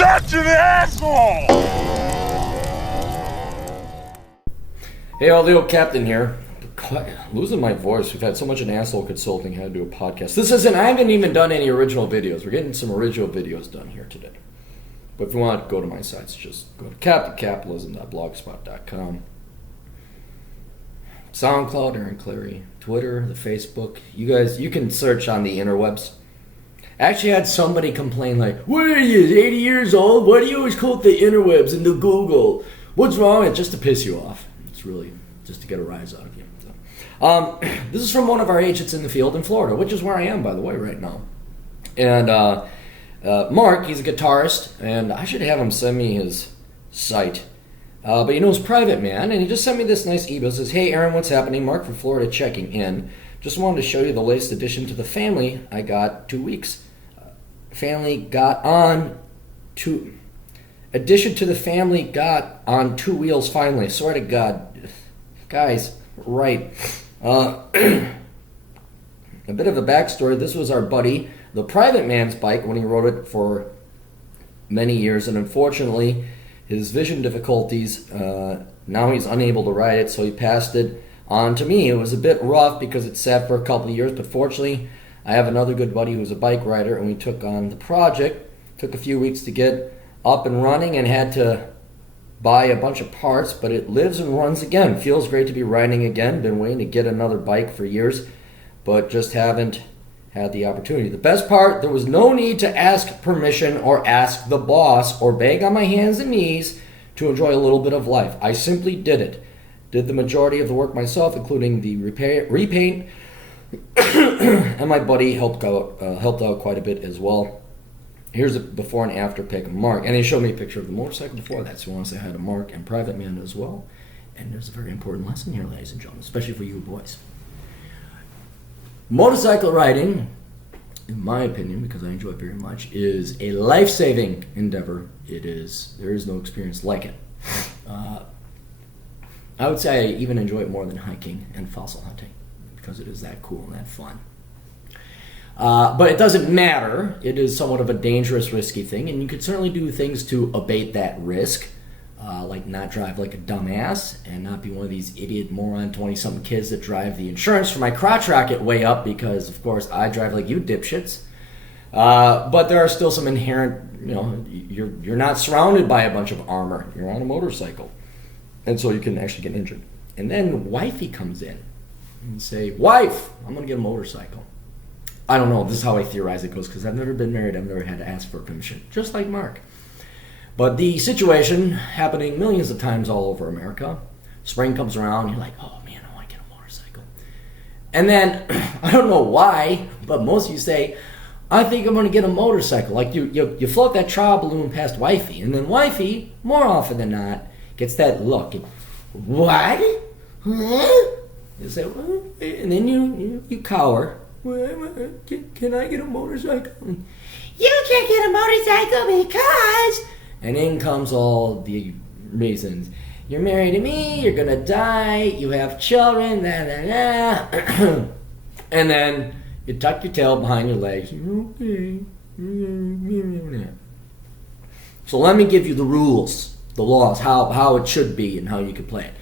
such an asshole! Hey, all the old captain here. Losing my voice. We've had so much in asshole consulting, had to do a podcast. I haven't even done any original videos. We're getting some original videos done here today. But if you want to go to my sites, just go to captaincapitalism.blogspot.com. SoundCloud, Aaron Clary, Twitter, the Facebook. You guys, you can search on the interwebs. I actually had somebody complain like, what are you, 80 years old? Why do you always quote the interwebs and the Google? What's wrong with it? Just to piss you off. It's really just to get a rise out of you. So, this is from one of our agents in the field in Florida, which is where I am, by the way, right now. And Mark, he's a guitarist, and I should have him send me his site. But he knows Private Man, and he just sent me this nice email. It says, hey, Aaron, what's happening? Mark from Florida checking in. Just wanted to show you the latest addition to the family I got 2 weeks. Addition to the family got on 2 wheels finally. Swear to God. Guys, right. A bit of a backstory. This was our buddy, the Private Man's bike, when he rode it for many years. And unfortunately, his vision difficulties, now he's unable to ride it, so he passed it on to me. It was a bit rough because it sat for a couple of years, but fortunately, I have another good buddy who's a bike rider, and we took on the project. Took a few weeks to get up and running and had to buy a bunch of parts, but it lives and runs again. Feels great to be riding again. Been waiting to get another bike for years, but just haven't had the opportunity. The best part, there was no need to ask permission or ask the boss or beg on my hands and knees to enjoy a little bit of life. I simply did it. Did the majority of the work myself, including the repaint, and my buddy helped out quite a bit as well. Here's a before and after pic of Mark. And he showed me a picture of the motorcycle before that, so I want to say hi to Mark and Private Man as well. And there's a very important lesson here, ladies and gentlemen, especially for you boys. Motorcycle riding, in my opinion, because I enjoy it very much, is a life-saving endeavor. There is no experience like it. I would say I even enjoy it more than hiking and fossil hunting because it is that cool and that fun. But it doesn't matter. It is somewhat of a dangerous, risky thing, and you could certainly do things to abate that risk, like not drive like a dumbass and not be one of these idiot moron 20-something kids that drive the insurance for my crotch rocket way up because, of course, I drive like you dipshits. But there are still some inherent, you're not surrounded by a bunch of armor. You're on a motorcycle. And so you can actually get injured. And then wifey comes in and say, wife, I'm going to get a motorcycle. I don't know. This is how I theorize it goes because I've never been married. I've never had to ask for permission, just like Mark. But the situation happening millions of times all over America. Spring comes around, you're like, oh man, I want to get a motorcycle. And then, I don't know why, but most of you say, I think I'm going to get a motorcycle. Like you float that trial balloon past wifey, and then wifey, more often than not, gets that look. And, what? Huh? You say, what? And then you cower. Can I get a motorcycle? You can't get a motorcycle because... And in comes all the reasons. You're married to me, you're gonna die, you have children, and then you tuck your tail behind your legs. Okay. So let me give you the rules, the laws, how it should be and how you can play it.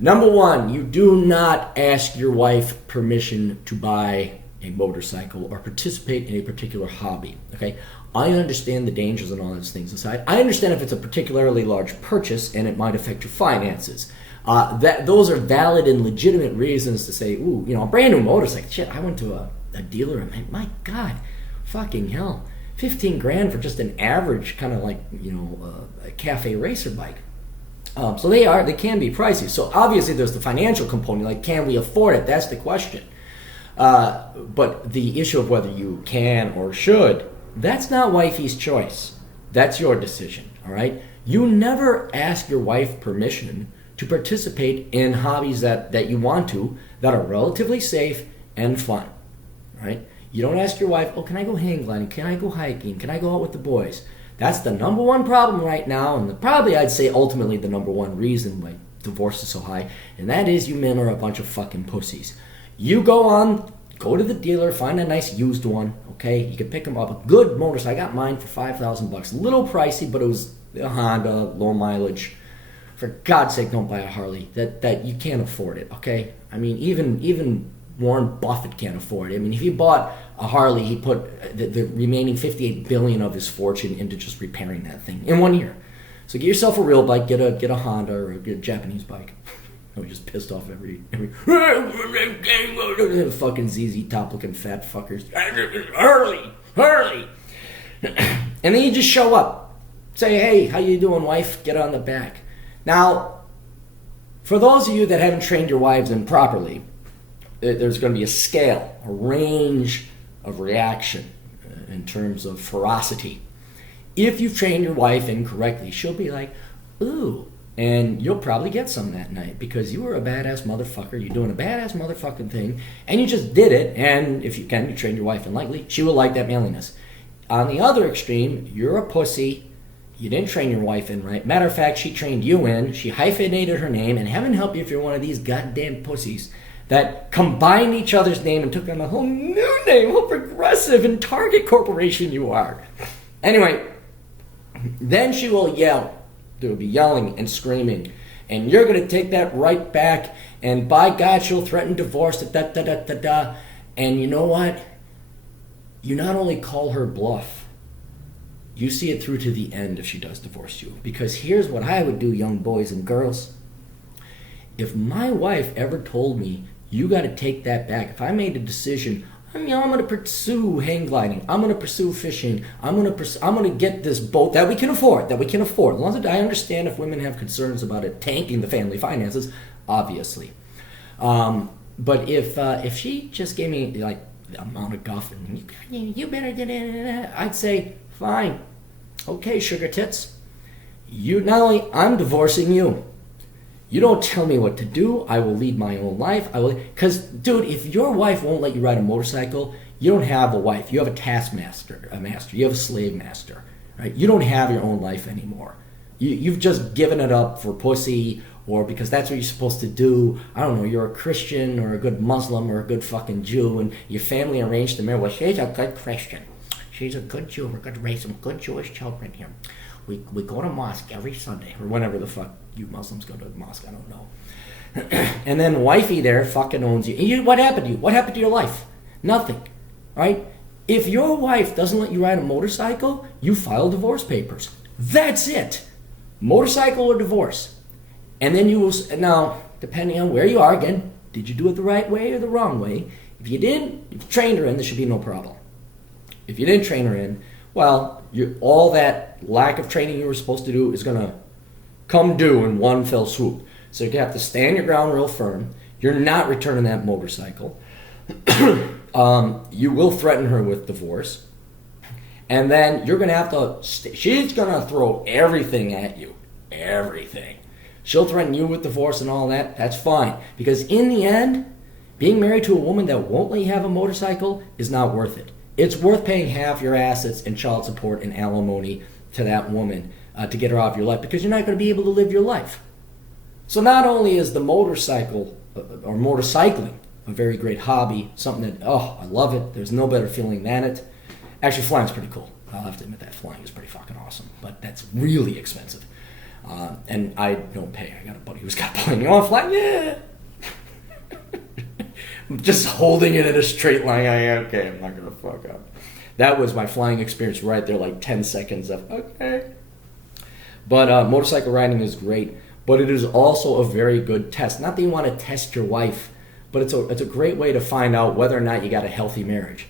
Number one, you do not ask your wife permission to buy a motorcycle or participate in a particular hobby. Okay, I understand the dangers and all those things aside. I understand if it's a particularly large purchase and it might affect your finances. Those are valid and legitimate reasons to say, ooh, a brand new motorcycle. Shit, I went to a dealer and my God, fucking hell, 15 grand for just an average kind of like a cafe racer bike. So they can be pricey. So obviously there's the financial component, like can we afford it? That's the question. But the issue of whether you can or should, that's not wifey's choice. That's your decision, all right? You never ask your wife permission to participate in hobbies that you want to, that are relatively safe and fun, right? You don't ask your wife, oh, can I go hang gliding? Can I go hiking? Can I go out with the boys? That's the number one problem right now, and probably I'd say ultimately the number one reason why divorce is so high, and that is you men are a bunch of fucking pussies. You go on go to the dealer, find a nice used one, okay? You can pick them up. A good motorcycle. I got mine for $5,000. A little pricey, but it was a Honda, low mileage. For God's sake, don't buy a Harley. That you can't afford it, okay? I mean, even Warren Buffett can't afford it. I mean, if he bought a Harley, he put the remaining $58 billion of his fortune into just repairing that thing in 1 year. So get yourself a real bike, get a Honda or get a Japanese bike. I was just pissed off every fucking ZZ Top looking fat fuckers. Harley. And then you just show up. Say, hey, how you doing, wife? Get on the back. Now, for those of you that haven't trained your wives in properly, there's going to be a scale, a range of reaction in terms of ferocity. If you've trained your wife incorrectly, she'll be like, ooh, and you'll probably get some that night because you were a badass motherfucker, you're doing a badass motherfucking thing, and you just did it, and if you can, you train your wife in lightly, she will like that manliness. On the other extreme, you're a pussy, you didn't train your wife in right. Matter of fact, she trained you in, she hyphenated her name, and heaven help you if you're one of these goddamn pussies that combined each other's name and took on a whole new name, how progressive and Target Corporation you are. Anyway, then she will yell. There will be yelling and screaming. And you're going to take that right back. And by God, she'll threaten divorce. And you know what? You not only call her bluff, you see it through to the end if she does divorce you. Because here's what I would do, young boys and girls. If my wife ever told me, you got to take that back. If I made a decision, I'm going to pursue hang gliding. I'm going to pursue fishing. I'm going to get this boat that we can afford. As long as I understand if women have concerns about it tanking the family finances, obviously. But if she just gave me like the amount of guff and you better, I'd say, fine. Okay, sugar tits. I'm divorcing you. You don't tell me what to do. I will lead my own life. Because, dude, if your wife won't let you ride a motorcycle, you don't have a wife. You have a taskmaster, You have a slave master, right? You don't have your own life anymore. You've just given it up for pussy or because that's what you're supposed to do. I don't know, you're a Christian or a good Muslim or a good fucking Jew, and your family arranged to marry. Well, she's a good Christian. She's a good Jew. We're going to raise some good Jewish children here. We go to mosque every Sunday, or whenever the fuck you Muslims go to the mosque, I don't know. And then wifey there fucking owns you. What happened to you? What happened to your life? Nothing, right? If your wife doesn't let you ride a motorcycle, you file divorce papers. That's it. Motorcycle or divorce. And then you will, now, depending on where you are, again, did you do it the right way or the wrong way? If you did, if you trained her in, there should be no problem. If you didn't train her in, well, all that lack of training you were supposed to do is going to come due in one fell swoop. So you have to stand your ground real firm. You're not returning that motorcycle. You will threaten her with divorce. And then you're going to have to, she's going to throw everything at you. Everything. She'll threaten you with divorce and all that. That's fine. Because in the end, being married to a woman that won't let you have a motorcycle is not worth it. It's worth paying half your assets and child support and alimony to that woman to get her out of your life because you're not going to be able to live your life. So not only is the motorcycle or motorcycling a very great hobby, something that, I love it. There's no better feeling than it. Actually, flying's pretty cool. I'll have to admit that. Flying is pretty fucking awesome. But that's really expensive. And I don't pay. I got a buddy who's got plane. You want to fly? Yeah. Just holding it in a straight line. Okay, I'm not going to fuck up. That was my flying experience right there, like 10 seconds of, okay. But motorcycle riding is great, but it is also a very good test. Not that you want to test your wife, but it's a great way to find out whether or not you got a healthy marriage.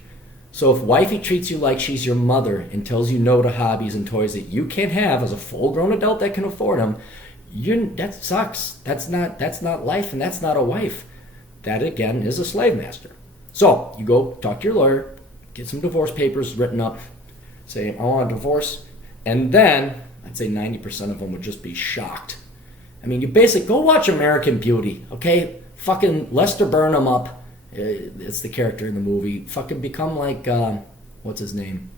So if wifey treats you like she's your mother and tells you no to hobbies and toys that you can't have as a full-grown adult that can afford them, that sucks. That's not life, and that's not a wife. That, again, is a slave master. So you go talk to your lawyer, get some divorce papers written up, say, I want a divorce, and then I'd say 90% of them would just be shocked. I mean, you basically go watch American Beauty, okay? Fucking Lester Burnham up. It's the character in the movie. Fucking become like, what's his name?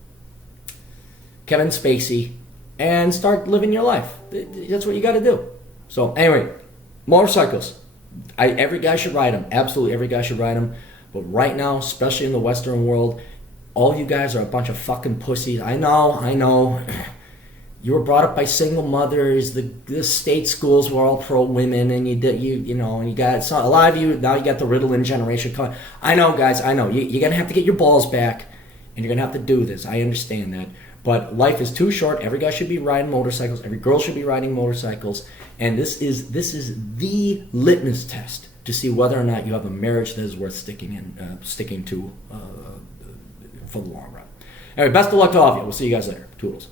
Kevin Spacey, and start living your life. That's what you got to do. So anyway, motorcycles. Every guy should ride them. Absolutely, every guy should ride them. But right now, especially in the Western world, all of you guys are a bunch of fucking pussies. I know. You were brought up by single mothers. The state schools were all pro women, and you got a lot of you now. You got the Ritalin generation coming. I know, guys. I know. You're gonna have to get your balls back, and you're gonna have to do this. I understand that, but life is too short. Every guy should be riding motorcycles. Every girl should be riding motorcycles, and this is the litmus test to see whether or not you have a marriage that is worth sticking to for the long run. Anyway, best of luck to all of you. We'll see you guys later. Toodles.